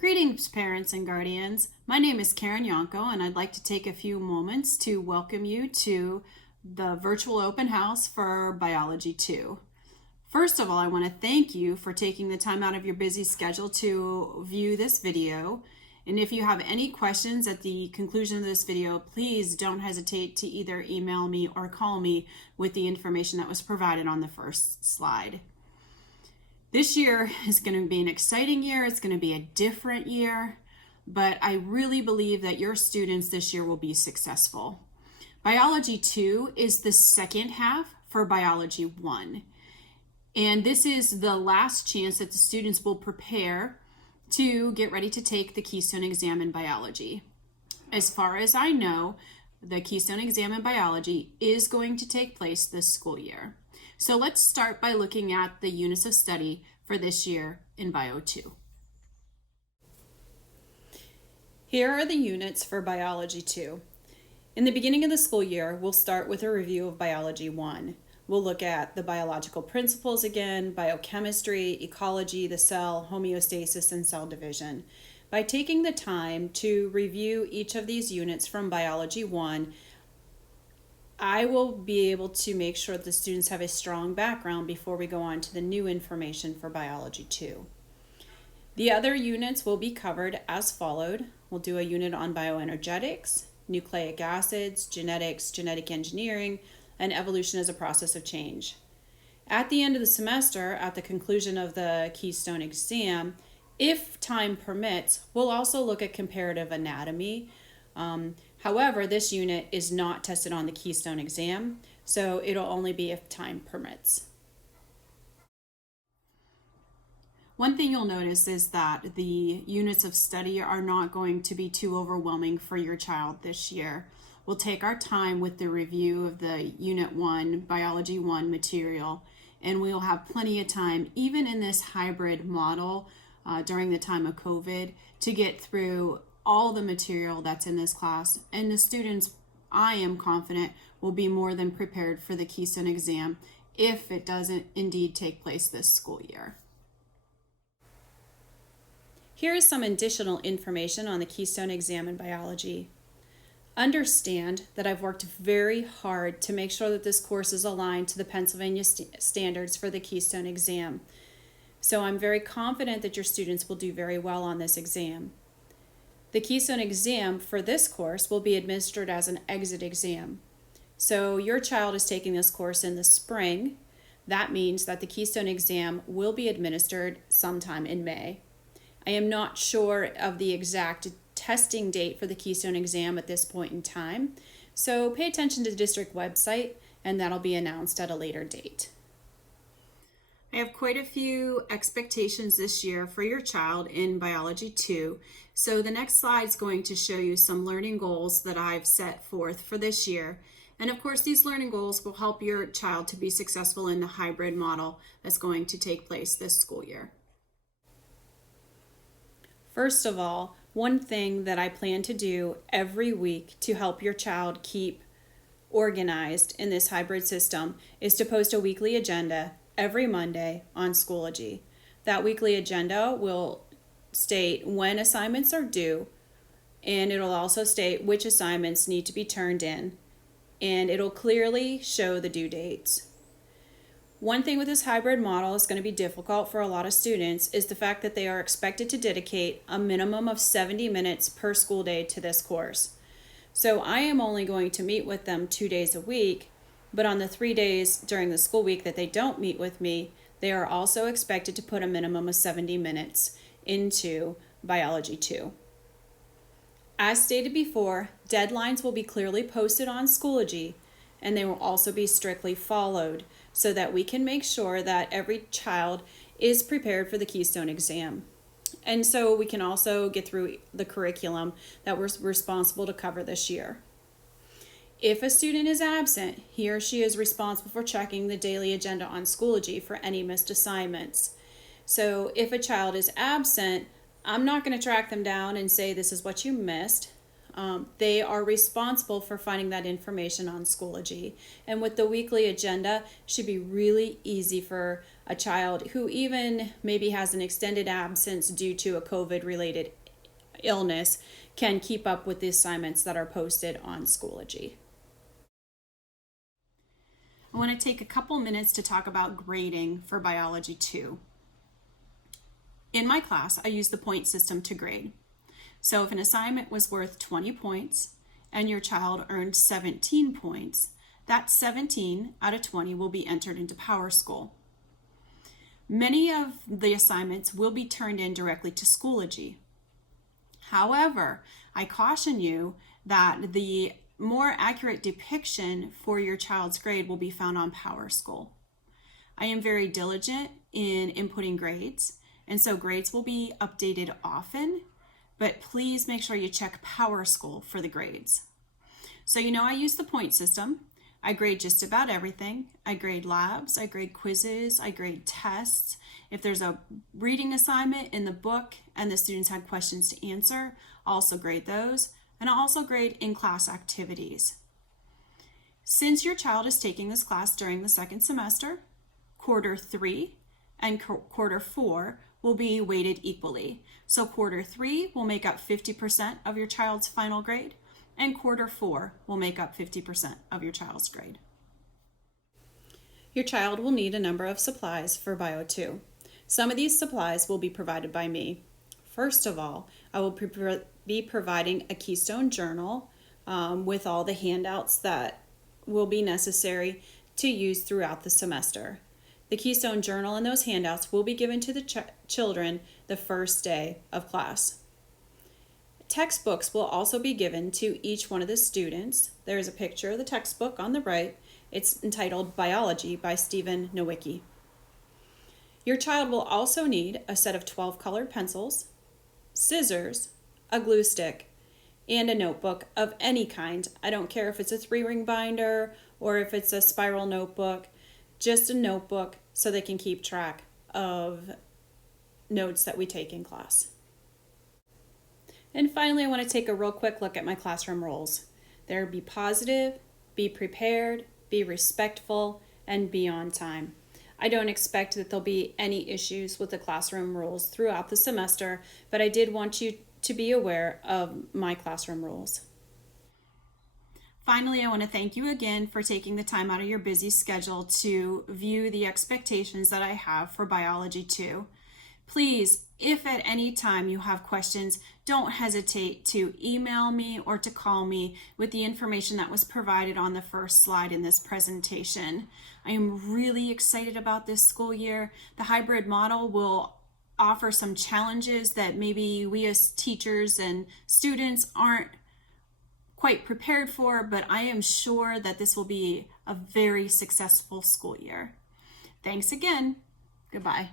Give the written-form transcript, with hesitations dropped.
Greetings, parents and guardians. My name is Karen Yonko, and I'd like to take a few moments to welcome you to the virtual open house for Biology 2. First of all, I want to thank you for taking the time out of your busy schedule to view this video. And if you have any questions at the conclusion of this video, please don't hesitate to either email me or call me with the information that was provided on the first slide. This year is going to be an exciting year. It's going to be a different year, but I really believe that your students this year will be successful. Biology 2 is the second half for Biology 1. And this is the last chance that the students will prepare to get ready to take the Keystone Exam in biology. As far as I know, the Keystone Exam in biology is going to take place this school year. So let's start by looking at the units of study for this year in Bio 2. Here are the units for Biology 2. In the beginning of the school year, we'll start with a review of Biology 1. We'll look at the biological principles again, biochemistry, ecology, the cell, homeostasis, and cell division. By taking the time to review each of these units from Biology 1, I will be able to make sure that the students have a strong background before we go on to the new information for Biology 2. The other units will be covered as followed. We'll do a unit on bioenergetics, nucleic acids, genetics, genetic engineering, and evolution as a process of change. At the end of the semester, at the conclusion of the Keystone Exam, if time permits, we'll also look at comparative anatomy. However, this unit is not tested on the Keystone Exam, so it'll only be if time permits. One thing you'll notice is that the units of study are not going to be too overwhelming for your child this year. We'll take our time with the review of the Unit 1, Biology 1 material, and we'll have plenty of time, even in this hybrid model during the time of COVID, to get through all the material that's in this class. And the students, I am confident, will be more than prepared for the Keystone Exam if it doesn't indeed take place this school year. Here is some additional information on the Keystone Exam in biology. Understand that I've worked very hard to make sure that this course is aligned to the Pennsylvania standards for the Keystone Exam. So I'm very confident that your students will do very well on this exam. The Keystone Exam for this course will be administered as an exit exam. So your child is taking this course in the spring. That means that the Keystone Exam will be administered sometime in May. I am not sure of the exact testing date for the Keystone Exam at this point in time, so pay attention to the district website, and that'll be announced at a later date. I have quite a few expectations this year for your child in Biology 2, so the next slide is going to show you some learning goals that I've set forth for this year. And of course, these learning goals will help your child to be successful in the hybrid model that's going to take place this school year. First of all, one thing that I plan to do every week to help your child keep organized in this hybrid system is to post a weekly agenda every Monday on Schoology. That weekly agenda will state when assignments are due, and it'll also state which assignments need to be turned in, and it'll clearly show the due dates. One thing with this hybrid model is going to be difficult for a lot of students is the fact that they are expected to dedicate a minimum of 70 minutes per school day to this course. So I am only going to meet with them 2 days a week, but on the 3 days during the school week that they don't meet with me, they are also expected to put a minimum of 70 minutes into Biology 2. As stated before, deadlines will be clearly posted on Schoology, and they will also be strictly followed so that we can make sure that every child is prepared for the Keystone Exam. And so we can also get through the curriculum that we're responsible to cover this year. If a student is absent, he or she is responsible for checking the daily agenda on Schoology for any missed assignments. So if a child is absent, I'm not going to track them down and say this is what you missed. They are responsible for finding that information on Schoology. And with the weekly agenda, should be really easy for a child who even maybe has an extended absence due to a COVID-related illness can keep up with the assignments that are posted on Schoology. I want to take a couple minutes to talk about grading for Biology 2. In my class, I use the point system to grade. So if an assignment was worth 20 points and your child earned 17 points, that 17 out of 20 will be entered into PowerSchool. Many of the assignments will be turned in directly to Schoology. However, I caution you that the more accurate depiction for your child's grade will be found on PowerSchool. I am very diligent in inputting grades, and so grades will be updated often, but please make sure you check PowerSchool for the grades. So I use the point system. I grade just about everything. I grade labs, I grade quizzes, I grade tests. If there's a reading assignment in the book and the students had questions to answer, I'll also grade those. And I'll also grade in-class activities. Since your child is taking this class during the second semester, quarter 3 and quarter 4 will be weighted equally. So quarter 3 will make up 50% of your child's final grade, and quarter 4 will make up 50% of your child's grade. Your child will need a number of supplies for Bio 2. Some of these supplies will be provided by me. First of all, I will be providing a Keystone journal with all the handouts that will be necessary to use throughout the semester. The Keystone journal and those handouts will be given to the children the first day of class. Textbooks will also be given to each one of the students. There is a picture of the textbook on the right. It's entitled Biology by Stephen Nowicki. Your child will also need a set of 12 colored pencils, scissors, a glue stick, and a notebook of any kind. I don't care if it's a 3-ring binder or if it's a spiral notebook, just a notebook so they can keep track of notes that we take in class. And finally, I want to take a real quick look at my classroom rules. They're be positive, be prepared, be respectful, and be on time. I don't expect that there'll be any issues with the classroom rules throughout the semester, but I did want you to be aware of my classroom rules. Finally, I want to thank you again for taking the time out of your busy schedule to view the expectations that I have for Biology 2. Please, if at any time you have questions, don't hesitate to email me or to call me with the information that was provided on the first slide in this presentation. I am really excited about this school year. The hybrid model will offer some challenges that maybe we as teachers and students aren't quite prepared for, but I am sure that this will be a very successful school year. Thanks again. Goodbye.